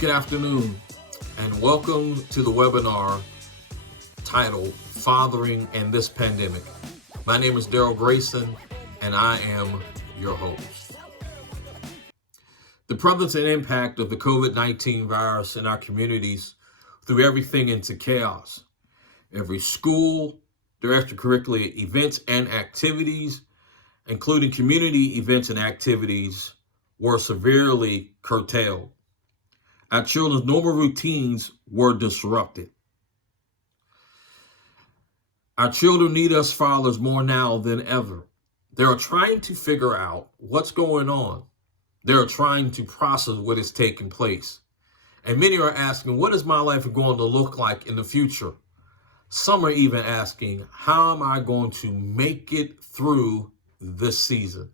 Good afternoon, and welcome to the webinar titled Fathering in This Pandemic. My name is Darryl Grayson, and I am your host. The prevalence and impact of the COVID-19 virus in our communities threw everything into chaos. Every school, their extracurricular events and activities, including community events and activities, were severely curtailed. Our children's normal routines were disrupted. Our children need us fathers more now than ever. They are trying to figure out what's going on. They are trying to process what is taking place. And many are asking, what is my life going to look like in the future? Some are even asking, how am I going to make it through this season?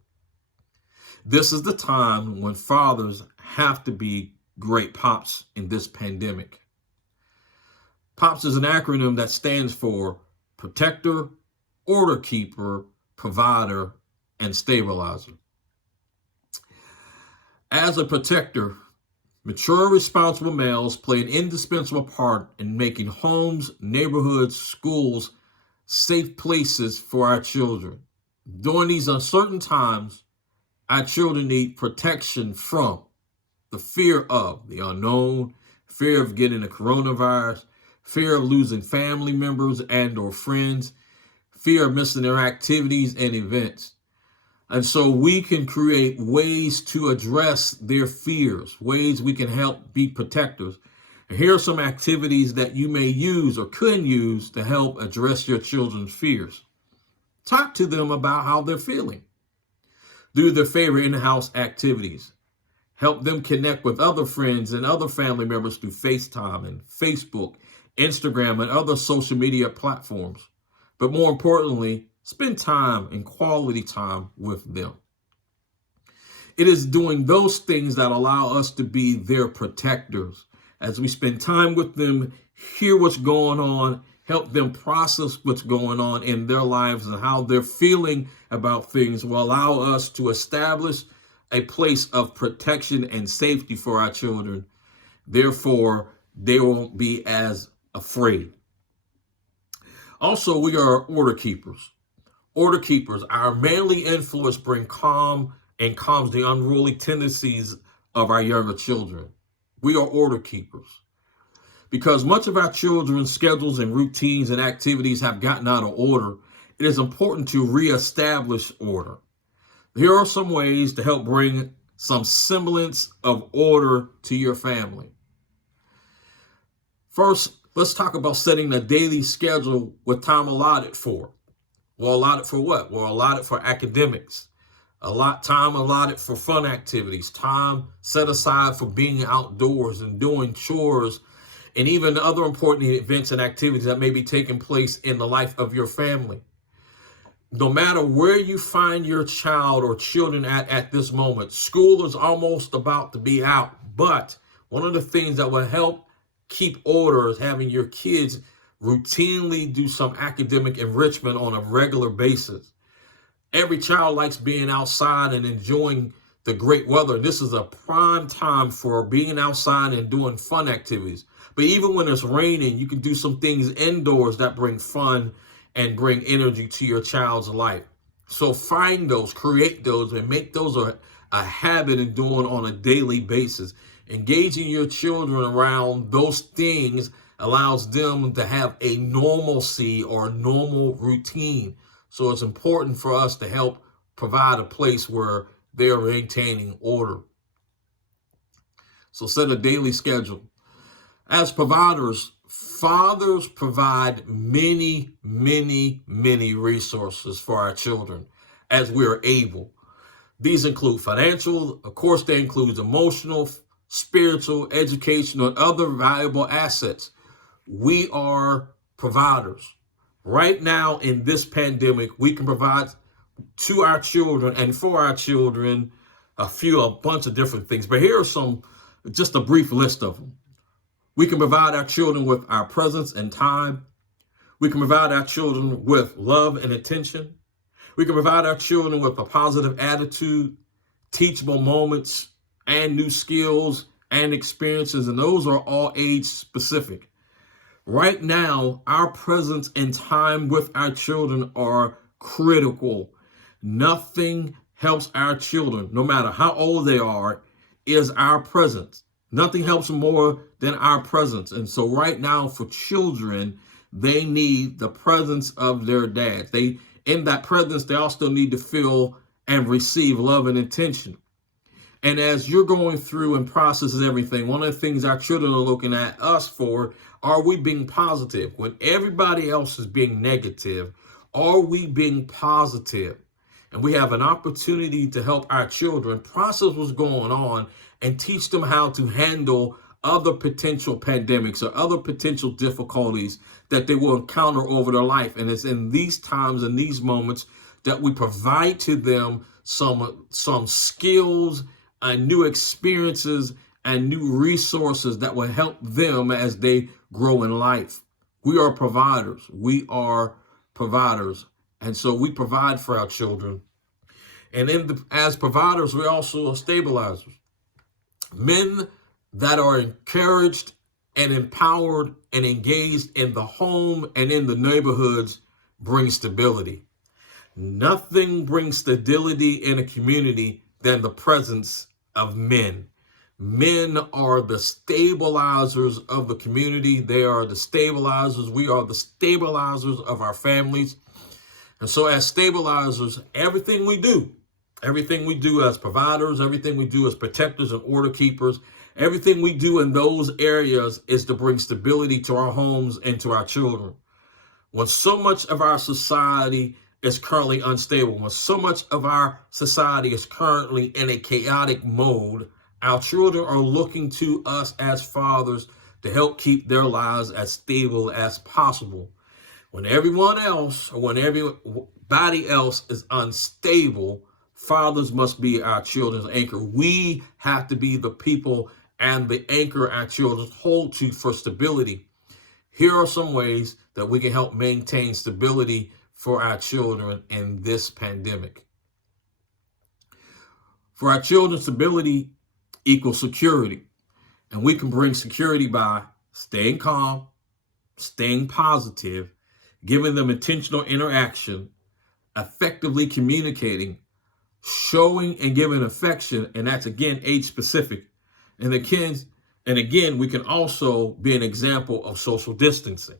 This is the time when fathers have to be great pops in this pandemic. POPS is an acronym that stands for Protector, Order Keeper, Provider, and Stabilizer. As a protector, mature, responsible males play an indispensable part in making homes, neighborhoods, schools safe places for our children. During these uncertain times, our children need protection from the fear of the unknown, fear of getting the coronavirus, fear of losing family members and or friends, fear of missing their activities and events. And so we can create ways to address their fears, ways we can help be protectors. And here are some activities that you may use or could use to help address your children's fears. Talk to them about how they're feeling. Do their favorite in-house activities. Help them connect with other friends and other family members through FaceTime and Facebook, Instagram, and other social media platforms. But more importantly, spend time and quality time with them. It is doing those things that allow us to be their protectors. As we spend time with them, hear what's going on, help them process what's going on in their lives and how they're feeling about things will allow us to establish a place of protection and safety for our children. Therefore, they won't be as afraid. Also, we are order keepers. Order keepers, our manly influence bring calm and calms the unruly tendencies of our younger children. We are order keepers. Because much of our children's schedules and routines and activities have gotten out of order, it is important to reestablish order. Here are some ways to help bring some semblance of order to your family. First, let's talk about setting a daily schedule with time allotted for. Well, allotted for what? Well, allotted for academics. Time allotted for fun activities. Time set aside for being outdoors and doing chores and even other important events and activities that may be taking place in the life of your family. No matter where you find your child or children at this moment, school is almost about to be out. But one of the things that will help keep order is having your kids routinely do some academic enrichment on a regular basis. Every child likes being outside and enjoying the great weather. This is a prime time for being outside and doing fun activities. But even when it's raining, you can do some things indoors that bring fun and bring energy to your child's life. So find those, create those, and make those a habit in doing on a daily basis. Engaging your children around those things allows them to have a normalcy or normal routine. So it's important for us to help provide a place where they're maintaining order. So set a daily schedule. As providers, fathers provide many resources for our children as we're able. These include financial, of course, they include emotional, spiritual, educational, and other valuable assets. We are providers. Right now in this pandemic, we can provide to our children and for our children a bunch of different things. But here are just a brief list of them. We can provide our children with our presence and time. We can provide our children with love and attention. We can provide our children with a positive attitude, teachable moments, and new skills and experiences. And those are all age specific. Right now, our presence and time with our children are critical. Nothing helps our children, no matter how old they are, is our presence. Nothing helps more than our presence. And so right now for children, they need the presence of their dads. In that presence, they also need to feel and receive love and attention. And as you're going through and processing everything, one of the things our children are looking at us for, are we being positive? When everybody else is being negative, are we being positive? And we have an opportunity to help our children process what's going on and teach them how to handle other potential pandemics or other potential difficulties that they will encounter over their life. And it's in these times and these moments that we provide to them some skills and new experiences and new resources that will help them as they grow in life. We are providers. We are providers. And so we provide for our children. And as providers, we also are stabilizers. Men that are encouraged and empowered and engaged in the home and in the neighborhoods bring stability. Nothing brings stability in a community than the presence of men. Men are the stabilizers of the community. They are the stabilizers. We are the stabilizers of our families. And so as stabilizers, everything we do as providers, everything we do as protectors and order keepers, everything we do in those areas is to bring stability to our homes and to our children. When so much of our society is currently unstable, when so much of our society is currently in a chaotic mode, our children are looking to us as fathers to help keep their lives as stable as possible. When everyone else or when everybody else is unstable, fathers must be our children's anchor. We have to be the people and the anchor our children hold to for stability. Here are some ways that we can help maintain stability for our children in this pandemic. For our children, stability equals security. And we can bring security by staying calm, staying positive, giving them intentional interaction, effectively communicating, showing and giving affection, and that's again age specific. And again, we can also be an example of social distancing.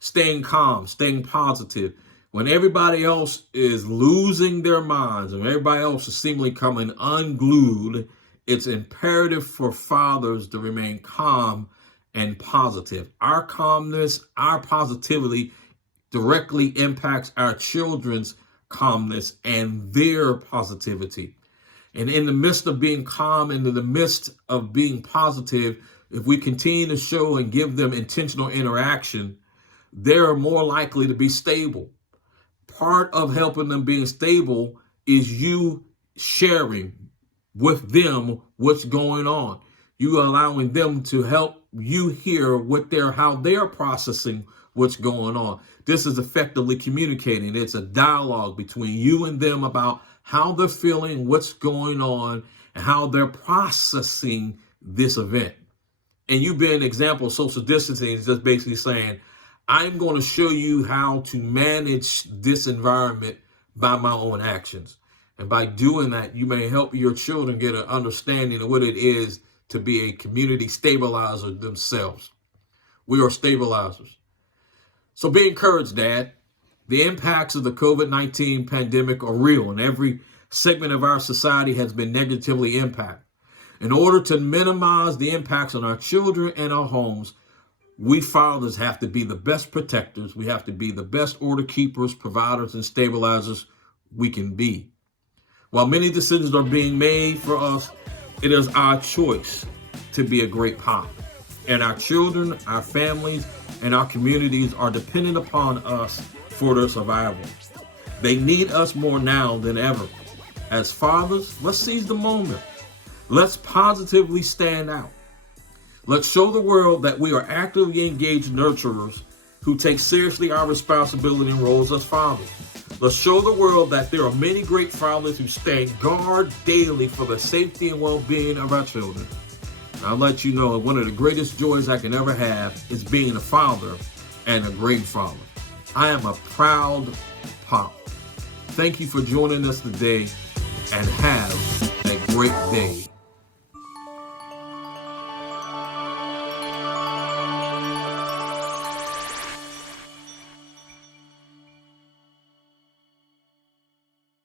Staying calm, staying positive. When everybody else is losing their minds and everybody else is seemingly coming unglued, it's imperative for fathers to remain calm and positive. Our calmness, our positivity directly impacts our children's calmness and their positivity. And in the midst of being calm and in the midst of being positive, if we continue to show and give them intentional interaction, they're more likely to be stable. Part of helping them being stable is you sharing with them what's going on. You allowing them to help you hear how they're processing what's going on. This is effectively communicating. It's a dialogue between you and them about how they're feeling, what's going on, and how they're processing this event. And you being an example of social distancing is just basically saying, I'm going to show you how to manage this environment by my own actions. And by doing that, you may help your children get an understanding of what it is to be a community stabilizer themselves. We are stabilizers. So be encouraged, Dad. The impacts of the COVID-19 pandemic are real, and every segment of our society has been negatively impacted. In order to minimize the impacts on our children and our homes, we fathers have to be the best protectors. We have to be the best order keepers, providers, and stabilizers we can be. While many decisions are being made for us, It is our choice to be a great pop. And our children, our families, and our communities are dependent upon us for their survival. They need us more now than ever. As fathers, let's seize the moment. Let's positively stand out. Let's show the world that we are actively engaged nurturers who take seriously our responsibility and roles as fathers. Let's show the world that there are many great fathers who stand guard daily for the safety and well-being of our children. I'll let you know one of the greatest joys I can ever have is being a father and a great father. I am a proud pop. Thank you for joining us today and have a great day.